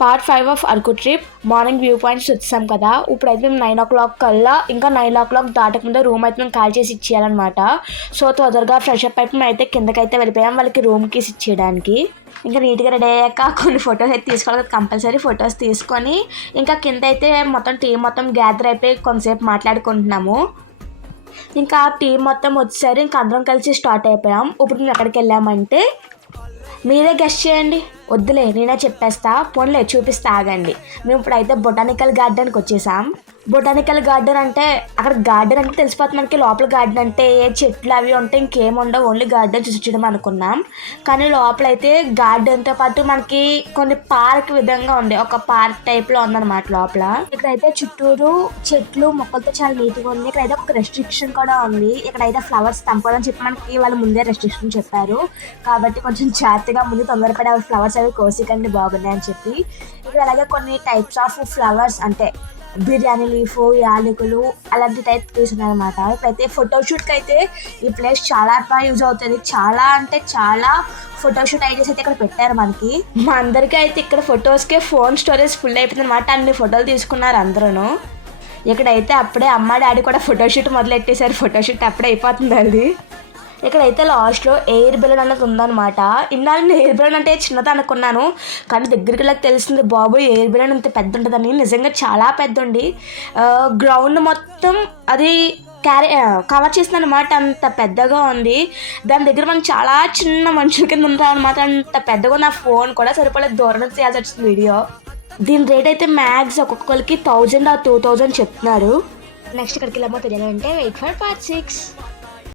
Part 5 of Araku trip morning view points వచ్చాం కదా. ఇప్పుడైతే మేము 9 o'clock కల్లా, ఇంకా 9 o'clock దాటకుండా రూమ్ అయితే మేము కాల్ చేసి ఇచ్చేయాలన్నమాట. సో తొందరగా ఫ్రెష్ అప్ అయిపోయి మేము అయితే కిందకైతే వెళ్ళిపోయాం వాళ్ళకి రూమ్ కీస్ ఇచ్చేయడానికి. ఇంకా నీట్గా రెడీ అయ్యాక కొన్ని ఫొటోస్ అయితే తీసుకోవాలి కదా, కంపల్సరీ ఫొటోస్ తీసుకొని ఇంకా కింద అయితే మొత్తం టీం మొత్తం గ్యాదర్ అయిపోయి కొంతసేపు మాట్లాడుకుంటున్నాము. ఇంకా టీం మొత్తం వచ్చేసరి ఇంకా అందరం కలిసి స్టార్ట్ అయిపోయాం. ఇప్పుడు మేము ఎక్కడికి వెళ్ళామంటే మీరే గెస్ట్ చేయండి, వద్దులే నేనే చెప్పేస్తా, పోన్లే చూపిస్తా ఆగండి. మేము ఇప్పుడైతే బొటానికల్ గార్డెన్కి వచ్చేసాం. బొటానికల్ గార్డెన్ అంటే అక్కడ గార్డెన్ అంటే తెలిసిపోతుంది మనకి, లోపల గార్డెన్ అంటే ఏ చెట్లు అవి ఉంటే ఇంకేం ఉండవు, ఓన్లీ గార్డెన్ చూపించడం అనుకున్నాం. కానీ లోపలైతే గార్డెన్తో పాటు మనకి కొన్ని పార్క్ విధంగా ఉంది, ఒక పార్క్ టైప్లో ఉందన్నమాట లోపల. ఇక్కడైతే చుట్టూరు చెట్లు మొక్కలతో చాలా నీట్గా ఉంది. ఇక్కడైతే ఒక రెస్ట్రిక్షన్ కూడా ఉంది, ఇక్కడైతే ఫ్లవర్స్ తంపదని చెప్పి మనకి వాళ్ళు ముందే రెస్ట్రిక్షన్ చెప్పారు. కాబట్టి కొంచెం జాగ్రత్తగా ముందు తొందరపడే ఫ్లవర్స్ అవి కోసికండి బాగున్నాయని చెప్పి. ఇక్కడ అలాగే కొన్ని టైప్స్ ఆఫ్ ఫ్లవర్స్ అంటే బిర్యానీ లీఫ్, యాలకులు అలాంటి టైప్ తీసుకున్నాయి అనమాట. ఇప్పుడైతే ఫోటోషూట్కి అయితే ఈ ప్లేస్ చాలా బాగా యూజ్ అవుతుంది. చాలా అంటే చాలా ఫోటోషూట్ ఐడియాస్ అయితే ఇక్కడ పెట్టారు మనకి. మా అందరికీ అయితే ఇక్కడ ఫొటోస్కే ఫోన్ స్టోరేజ్ ఫుల్ అయిపోయింది అనమాట, అన్ని ఫోటోలు తీసుకున్నారు అందరూ. ఇక్కడైతే అప్పుడే అమ్మ డాడీ కూడా ఫోటోషూట్ మొదలెట్టేశారు, ఫోటోషూట్ అప్పుడే అయిపోతుంది అది. ఇక్కడైతే లాస్ట్లో ఎయిర్ బెలూన్ అన్నది ఉందన్నమాట. ఇన్నాళ్ళు నేను ఎయిర్ బెలూన్ అంటే చిన్నది అనుకున్నాను, కానీ దగ్గరికి వెళ్ళక తెలిసింది బాబు ఎయిర్ బెలూన్ ఇంత పెద్ద ఉంటుందని. నిజంగా చాలా పెద్ద ఉండి గ్రౌండ్ మొత్తం అది కవర్ చేసింది అనమాట, అంత పెద్దగా ఉంది. దాని దగ్గర మనం చాలా చిన్న మనుషుల కింద ఉంటాం అనమాట, అంత పెద్దగా నా ఫోన్ కూడా సరిపోలేదు, దూరం నుంచి చేయాల్సి వచ్చింది వీడియో. దీని రేట్ అయితే మ్యాక్స్ ఒక్కొక్కరికి 1000 or 2000 చెప్తున్నారు. నెక్స్ట్ ఇక్కడికి వెళ్ళమో తెలియాలంటే వెయిట్ ఫర్ పార్ట్ 6.